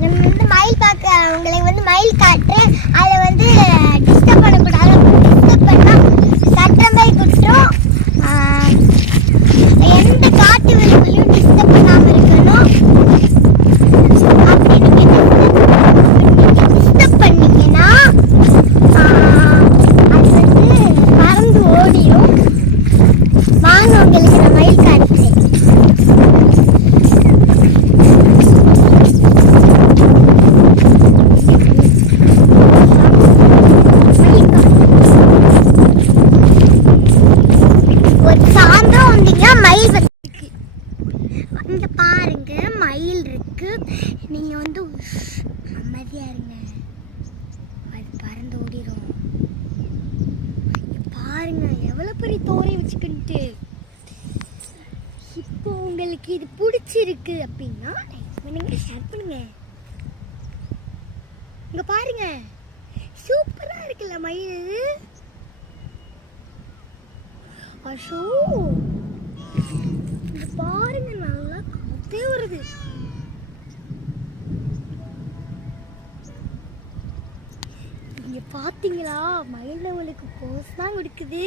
நம்ம வந்து மயில் பார்க்க உங்களுக்கு வந்து மயில் காட்டுறேன். அதை வந்து டிஸ்டர்ப் பண்ணக்கூடாது. டிஸ்டர்ப் பண்ணால் சட்டமே குற்றம். எந்த காட்டு விலங்குலையும் டிஸ்டர்ப் பண்ணாமல் இருக்கணும். அப்படி நீங்கள் டிஸ்டர்ப் பண்ணீங்கன்னா அது வந்து பறந்து ஓடிடும். வாங்க உங்களுக்கு நான் மயில் காட்டுறேன். ஒரு சாயந்தரம் வந்தீங்கன்னா மயில் இருக்கு. இங்க பாருங்க மயில் இருக்கு. நீங்க வந்து அமைதியா இருங்க, அது பறந்து ஓடிடும். பாருங்க எவ்வளவு பெரிய தோரை வச்சுக்கிட்டு. இப்போ உங்களுக்கு இது பிடிச்சிருக்கு அப்படின்னா லைக் பண்ணுங்க, ஷேர் பண்ணுங்க. இங்க பாருங்க சூப்பரா இருக்குல்ல மயில். அஷோ இங்க பாருங்க நல்லா காத்தே வருது. இங்க பாத்தீங்களா மயில் அவளுக்கு போஸ் தான் கொடுக்குது.